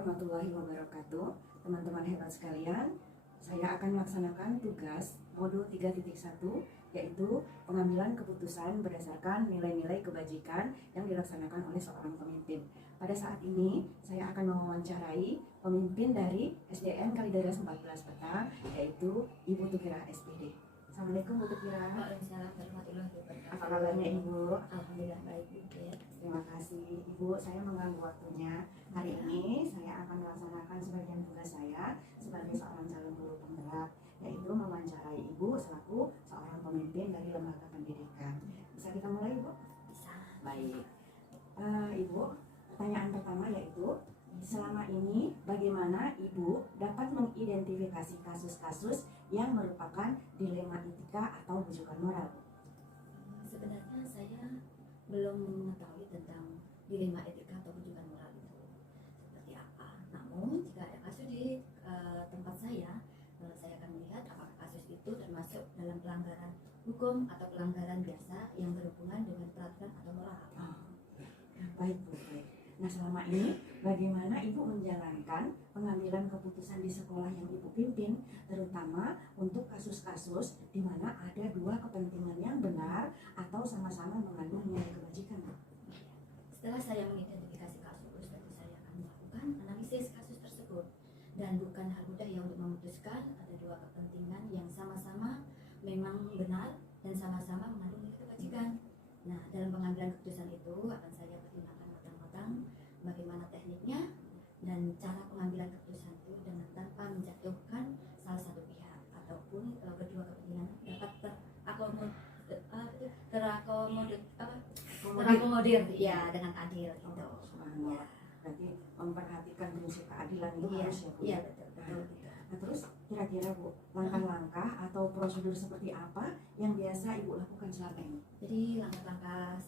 warahmatullahi wabarakatuh. Teman-teman hebat sekalian, saya akan melaksanakan tugas modul 3.1, yaitu pengambilan keputusan berdasarkan nilai-nilai kebajikan yang dilaksanakan oleh seorang pemimpin. Pada saat ini, saya akan mewawancarai pemimpin dari SDN Kalideres 14 Petang, yaitu Ibu Tukira SPD. Assalamualaikum Bu Tukira. Waalaikumsalam warahmatullahi wabarakatuh. Apa kabarnya Ibu? Alhamdulillah baik Bu. Terima kasih Ibu, saya mengganggu waktunya. Hari ini saya akan melaksanakan sebagian tugas saya sebagai seorang calon guru penggerak, yaitu mewawancarai Ibu selaku seorang pemimpin dari lembaga pendidikan. Bisa kita mulai Ibu? Bisa. Baik. Ibu, pertanyaan pertama yaitu, selama ini bagaimana Ibu dapat mengidentifikasi kasus-kasus yang merupakan dilema etika atau bujukan moral? Sebenarnya saya belum mengetahui tentang dilema etika atau bujukan moral itu seperti apa. Namun jika ada kasus di tempat saya akan melihat apakah kasus itu termasuk dalam pelanggaran hukum atau pelanggaran biasa yang berhubungan dengan peraturan atau moral. Baik Bu, baik. Nah, selama ini bagaimana Ibu menjalankan pengambilan keputusan di sekolah yang Ibu pimpin, terutama untuk kasus-kasus di mana ada dua kepentingan yang benar atau sama-sama mengandung nilai kebajikan? Setelah saya mengidentifikasi kasus, tentu saya akan melakukan analisis kasus tersebut. Dan bukan hal mudah ya untuk memutuskan ada dua kepentingan yang sama-sama memang benar dan sama-sama mengandung nilai kebajikan. Nah, dalam pengambilan keputusan itu akan saya pertimbangkan matang-matang bagaimana tekniknya dan cara pengambilan keputusan itu dengan tanpa menjatuhkan salah satu pihak ataupun kedua kepentingan dapat terakomodir ya dengan adil itu. Ya. Berarti memperhatikan prinsip keadilan itu harus ya Bu. Iya betul. Nah, terus kira-kira Bu, langkah-langkah atau prosedur seperti apa yang biasa Ibu lakukan selama ini? Jadi langkah-langkah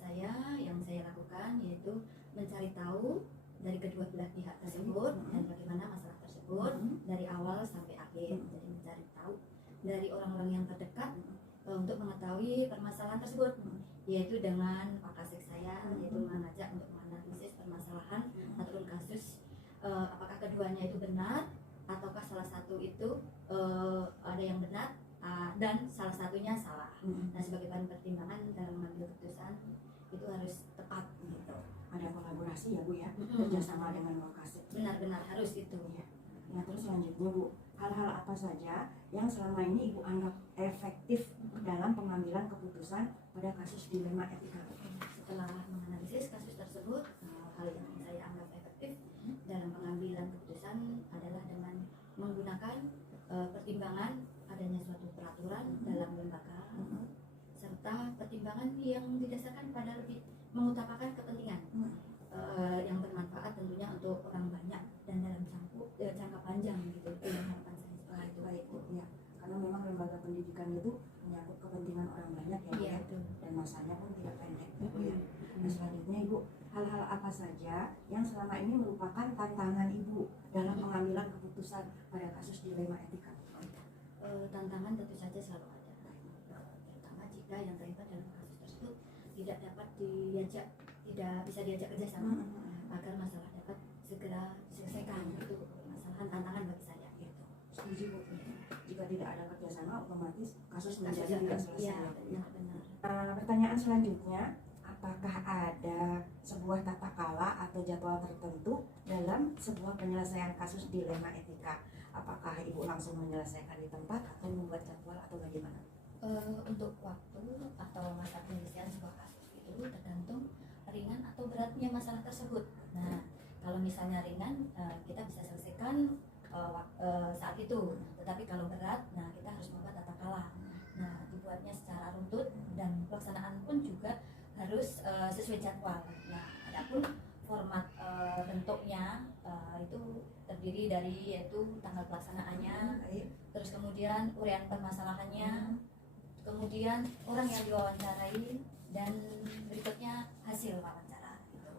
yang saya lakukan yaitu mencari tahu dari kedua belah pihak tersebut dan bagaimana masalah tersebut dari awal sampai akhir. Jadi mencari tahu dari orang-orang yang terdekat untuk mengetahui permasalahan tersebut, yaitu dengan Pak Kasih saya, yaitu mengajak untuk menganalisis permasalahan ataupun kasus apakah keduanya itu benar ataukah salah satu itu ada yang benar dan salah satunya salah. Nah, sebagai bahan pertimbangan dalam mengambil keputusan itu harus tepat gitu. Ada kolaborasi ya Bu ya, kerjasama dengan lokasi. Benar-benar harus itu. Ya. Nah, terus selanjutnya Bu, hal-hal apa saja yang selama ini Ibu anggap efektif dalam pengambilan keputusan pada kasus dilema etika? Setelah menganalisis kasus tersebut, hal yang saya anggap efektif dalam pengambilan keputusan adalah dengan menggunakan pertimbangan adanya suatu peraturan dalam lembaga serta pertimbangan yang didasarkan pada lebih mengutamakan kepentingan yang bermanfaat tentunya untuk orang banyak dan dalam jangka panjang gitu. Itu yang harapan saya seperti itu. Baik Bu, ya. Karena memang lembaga pendidikan itu menyangkut kepentingan orang banyak ya Bu, Iya, ya. Dan masanya pun tidak pendek Bu ya. Nah, selanjutnya Ibu, hal-hal apa saja yang selama ini merupakan tantangan Ibu dalam pengambilan keputusan pada kasus dilema etika? Tantangan tentu saja selalu ada, terutama jika yang terlibat dalam kasus tersebut tidak bisa diajak kerjasama agar masalah dapat segera diselesaikan. Itu permasalahan tantangan bagi saya gitu. Setuju Bu. Jika tidak ada kerjasama, otomatis kasus menjadi tidak selesai. Iya, benar-benar. Pertanyaan selanjutnya, apakah ada sebuah tata kala atau jadwal tertentu dalam sebuah penyelesaian kasus dilema etika? Apakah Ibu langsung menyelesaikan di tempat atau membuat jadwal atau bagaimana? Untuk waktu atau masa penyelesaian sebuah kasus itu tergantung ringan atau beratnya masalah tersebut. Nah, kalau misalnya ringan, kita bisa selesaikan saat itu. Tetapi kalau berat, nah kita harus membuat tata kala. Nah, dibuatnya secara runtut dan pelaksanaan pun juga harus sesuai jadwal. Nah, adapun format bentuknya itu terdiri dari yaitu tanggal pelaksanaannya, terus kemudian uraian permasalahannya, kemudian orang yang diwawancarai, dan berikutnya hasil wawancara itu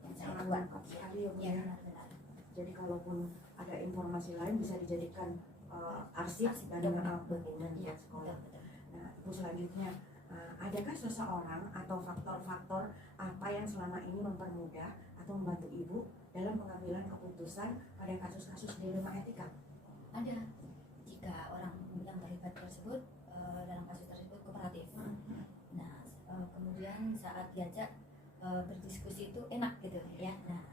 yang saya buat. Lengkap sekali ya Bu Ya, ya. benar. Jadi kalaupun ada informasi lain bisa dijadikan arsip dan dokumen Ya, buat sekolah. betul. Nah, Ibu selanjutnya, Adakah seseorang atau faktor-faktor apa yang selama ini mempermudah atau membantu Ibu dalam pengambilan keputusan pada kasus-kasus dilema etika? Ada. Jika orang yang terlibat tersebut dalam kasus tersebut kooperatif. Nah, kemudian saat diajak berdiskusi itu enak gitu ya. Nah,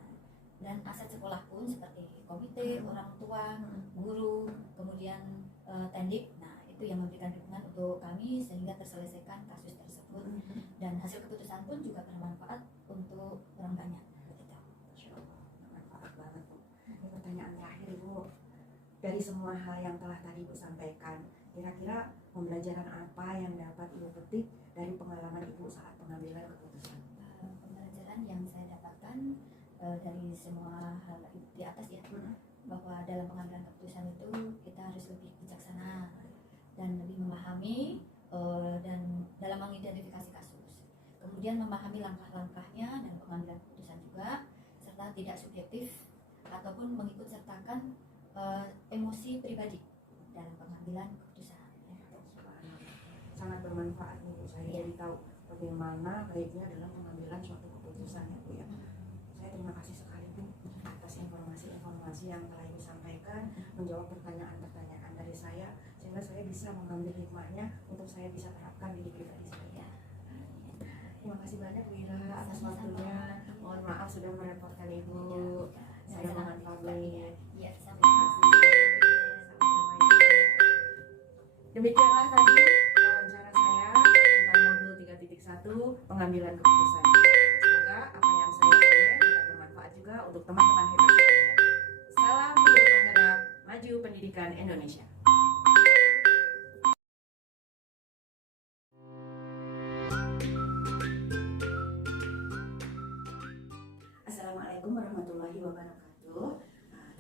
dan aset sekolah pun seperti komite, orang tua, guru, kemudian tendik. Nah, itu yang memberikan dukungan untuk kami sehingga terselesaikan kasus tersebut. Dan hasil keputusan pun juga bermanfaat untuk orang banyak. Gitu. Insya Allah, bermanfaat banget Bu. Ini pertanyaan terakhir Ibu. Dari semua hal yang telah tadi Ibu sampaikan, kira-kira pembelajaran apa yang dapat Ibu petik dari pengalaman Ibu saat pengambilan keputusan? Pembelajaran yang saya dapatkan dari semua hal di atas ya, bahwa dalam pengambilan keputusan itu kita harus lebih bijaksana dan lebih memahami dan dalam mengidentifikasi kasus, kemudian memahami langkah-langkahnya dan pengambilan keputusan juga, serta tidak subjektif ataupun mengikut sertakan emosi pribadi dalam pengambilan keputusan. Sangat bermanfaat Bu. Saya jadi tahu bagaimana baiknya dalam pengambilan suatu keputusan ya Bu ya. Saya terima kasih sekali Bu atas informasi-informasi yang telah Ibu sampaikan, menjawab pertanyaan-pertanyaan dari saya sehingga saya bisa mengambil hikmahnya untuk saya bisa terapkan di diri saya. Terima kasih banyak Bu Ira atas waktunya. Mohon maaf sudah merepotkan Ibu. Saya mohon pamit. Terima kasih. Demikianlah tadi wawancara saya tentang modul 3.1 pengambilan keputusan. Semoga apa yang saya share dapat bermanfaat juga untuk teman-teman hebat sekalian. Salam guru penggerak maju pendidikan Indonesia. Assalamualaikum warahmatullahi wabarakatuh.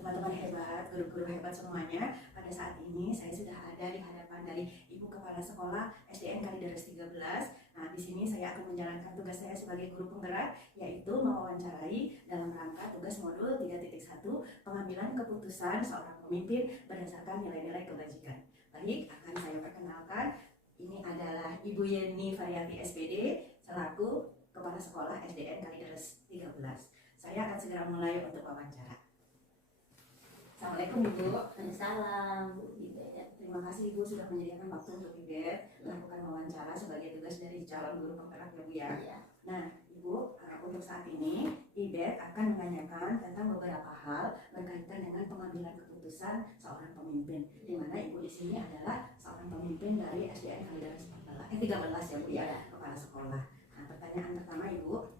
Teman-teman hebat, guru-guru hebat semuanya, pada saat ini saya sudah ada di hadapan dari Ibu Kepala Sekolah SDN Kalideres 13. Nah, di sini saya akan menjalankan tugas saya sebagai guru penggerak, yaitu mewawancarai dalam rangka tugas modul 3.1 pengambilan keputusan seorang pemimpin berdasarkan nilai-nilai kebajikan. Baik, akan saya perkenalkan. Ini adalah Ibu Yeni Variati SPD selaku Kepala Sekolah SDN Kalideres 13. Saya akan segera mulai untuk wawancara. Assalamualaikum Ibu. Salam Bu Ibet. Terima kasih Ibu sudah menyediakan waktu untuk Ibet melakukan wawancara sebagai tugas dari calon guru penggerak ya Bu ya. Iya. Nah Ibu, untuk saat ini Ibet akan menanyakan tentang beberapa hal berkaitan dengan pengambilan keputusan seorang pemimpin. Di mana Ibu di sini adalah seorang pemimpin dari SDN Kalideres 13 ya Bu ya, kepala sekolah. Nah, pertanyaan pertama Ibu,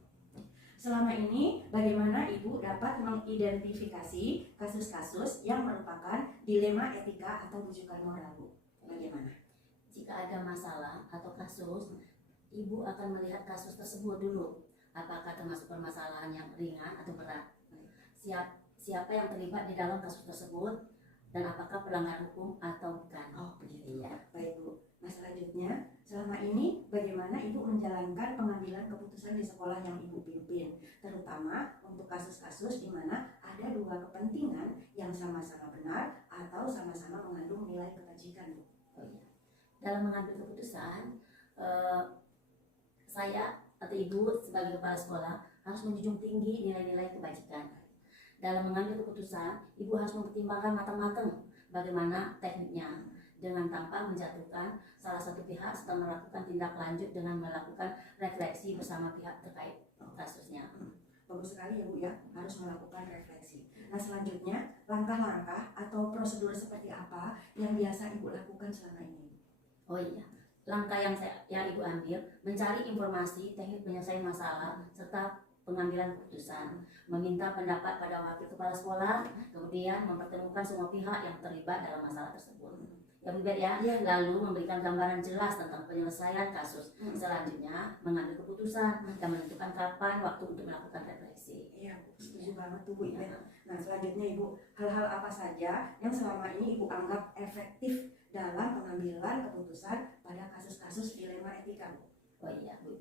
selama ini bagaimana Ibu dapat mengidentifikasi kasus-kasus yang merupakan dilema etika atau rujukan moral Bu? Bagaimana? Jika ada masalah atau kasus, Ibu akan melihat kasus tersebut dulu. Apakah termasuk permasalahan yang ringan atau berat? Siapa yang terlibat di dalam kasus tersebut dan apakah pelanggaran hukum atau bukan? Oh begitu. Iya. Baik Bu. Nah selanjutnya, selama ini bagaimana Ibu menjalankan pengambilan keputusan di sekolah yang Ibu pimpin, terutama untuk kasus-kasus di mana ada dua kepentingan yang sama-sama benar atau sama-sama mengandung nilai kebajikan Bu? Oh, iya. Dalam mengambil keputusan, saya atau Ibu sebagai kepala sekolah harus menjunjung tinggi nilai-nilai kebajikan. Dalam mengambil keputusan, Ibu harus mempertimbangkan matang-matang bagaimana tekniknya, dengan tanpa menjatuhkan salah satu pihak serta melakukan tindak lanjut dengan melakukan refleksi bersama pihak terkait kasusnya. Bagus sekali ya Bu ya, harus melakukan refleksi. Nah selanjutnya, langkah-langkah atau prosedur seperti apa yang biasa Ibu lakukan selama ini? Oh iya, langkah yang Ibu ambil, mencari informasi teknik penyelesaian masalah serta pengambilan keputusan, meminta pendapat pada wakil kepala sekolah, kemudian mempertemukan semua pihak yang terlibat dalam masalah tersebut. Ya Bu ya, lalu memberikan gambaran jelas tentang penyelesaian kasus. Selanjutnya mengambil keputusan dan menentukan kapan waktu untuk melakukan refleksi. Iya Bu, setuju banget tuh Bu ya. Nah selanjutnya Ibu, hal-hal apa saja yang selama ini Ibu anggap efektif dalam pengambilan keputusan pada kasus-kasus dilema etika Bu? Oh iya Bu,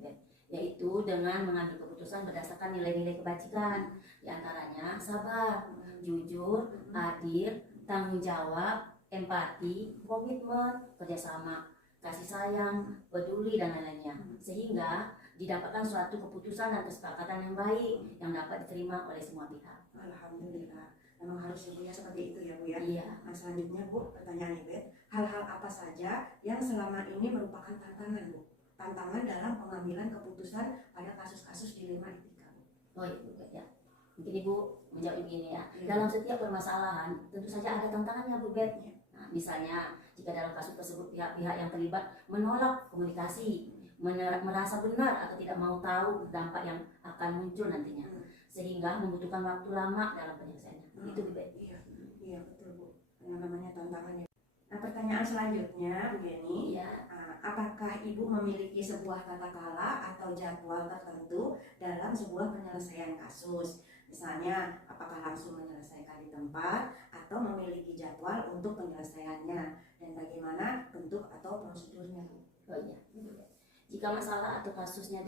yaitu dengan mengambil keputusan berdasarkan nilai-nilai kebajikan, diantaranya sabar, jujur, adil, tanggung jawab, empati, komitmen, kerjasama. kasih sayang, peduli dan lain-lainnya, sehingga didapatkan suatu keputusan dan kesepakatan yang baik yang dapat diterima oleh semua pihak. Alhamdulillah, memang harus ya Bu ya, seperti itu ya Bu ya. Iya. Nah selanjutnya Bu, pertanyaan Ibet, hal-hal apa saja yang selama ini merupakan tantangan Bu? Tantangan dalam pengambilan keputusan pada kasus-kasus dilema etika Bu. Oh iya, ya. Mungkin Ibu menjawab begini ya. Iya. Dalam setiap permasalahan tentu saja ada tantangannya Bu Bet. Iya. Nah, misalnya jika dalam kasus tersebut pihak-pihak yang terlibat menolak komunikasi, merasa benar atau tidak mau tahu dampak yang akan muncul nantinya, sehingga membutuhkan waktu lama dalam penyelesaiannya. Itu Bu Bet. Iya betul Bu, yang namanya tantangan ya. Nah pertanyaan selanjutnya Bu Yeni, Iya. apakah Ibu memiliki sebuah tata kala atau jadwal tertentu dalam sebuah penyelesaian kasus? Misalnya, apakah langsung menyelesaikan di tempat atau memiliki jadwal untuk penyelesaiannya, dan bagaimana bentuk atau prosedurnya Bu? Oh iya. Jika masalah atau kasusnya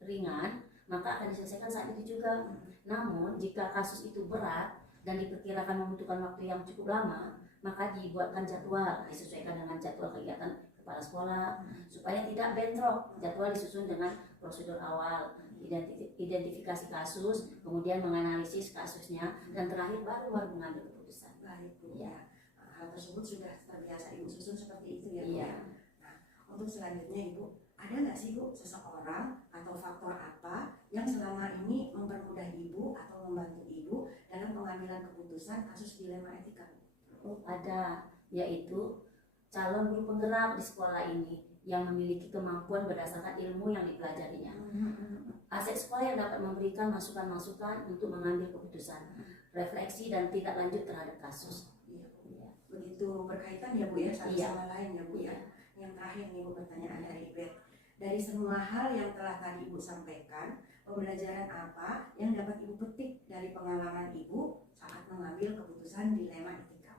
ringan, maka akan diselesaikan saat itu juga. Namun, jika kasus itu berat dan diperkirakan membutuhkan waktu yang cukup lama, maka dibuatkan jadwal disesuaikan dengan jadwal kegiatan kepala sekolah supaya tidak bentrok. Jadwal disusun dengan prosedur awal, identifikasi kasus, kemudian menganalisis kasusnya, dan terakhir baru mengambil keputusan. Baik Bu. Ya. Hal tersebut sudah terbiasa Ibu susun seperti itu ya Bu. Iya. Nah, untuk selanjutnya Ibu, ada nggak sih Bu seseorang atau faktor apa yang selama ini mempermudah Ibu atau membantu Ibu dalam pengambilan keputusan kasus dilema etika? Oh, ada, yaitu calon guru penggerak di sekolah ini yang memiliki kemampuan berdasarkan ilmu yang dipelajarinya. Aset sekolah yang dapat memberikan masukan-masukan untuk mengambil keputusan, refleksi dan tindak lanjut terhadap kasus. Iya. Begitu berkaitan ya Bu ya, satu Iya. sama lain ya Bu ya. Iya. Yang terakhir nih Bu, pertanyaan dari Ibet. Dari semua hal yang telah tadi Ibu sampaikan, pembelajaran apa yang dapat Ibu petik dari pengalaman Ibu saat mengambil keputusan dilema etika?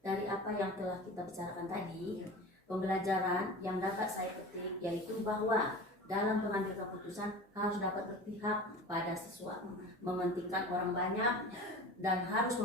Dari apa yang telah kita bicarakan tadi, Iya. pembelajaran yang dapat saya petik yaitu bahwa dalam mengambil keputusan harus dapat berpihak pada siswa, mementingkan orang banyak, dan harus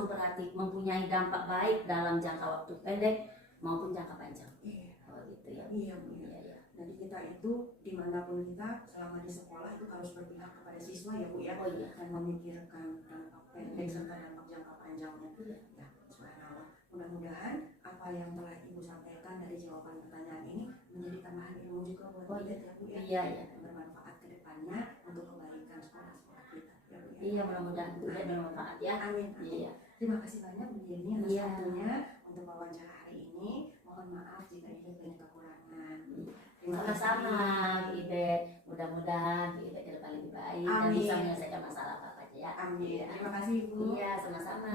mempunyai dampak baik dalam jangka waktu pendek maupun jangka panjang. Iya. Oh gitu ya. Iya Bu ya. Iya. Jadi kita itu dimanapun kita selama di sekolah itu harus berpihak kepada siswa ya Bu ya, Oh iya. dan memikirkan dampak pendek serta dampak jangka panjangnya. Iya. Ya, subhanallah. Mudah-mudahan apa yang telah Ibu sampaikan dari jawaban pertanyaan ini menjadi tambahan ilmu juga buat Oh, Ibet ya Bu ya. Iya ya. Dan bermanfaat ke depannya untuk kebaikan sekolah-sekolah kita ya Bu ya. Iya, mudah-mudahan itu bermanfaat ya. Amin. Iya. Terima kasih banyak Bu Yeni atas Iya. waktunya untuk wawancara hari ini. Mohon maaf jika Ibet banyak kekurangan. Terima kasih. Sama-sama, Bu Ibet. Mudah-mudahan Bu Ibet ke depan lebih baik dan Amin. bisa menyelesaikan masalah apa aja ya. Amin. Terima kasih Ibu. Iya, sama-sama.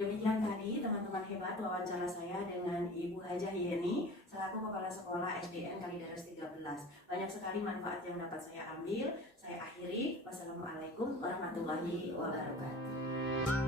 Demikian tadi teman-teman hebat wawancara saya dengan Ibu Hajah Yeni selaku Kepala Sekolah SDN Kalideres 13. Banyak sekali manfaat yang dapat saya ambil. Saya akhiri. Wassalamualaikum warahmatullahi wabarakatuh.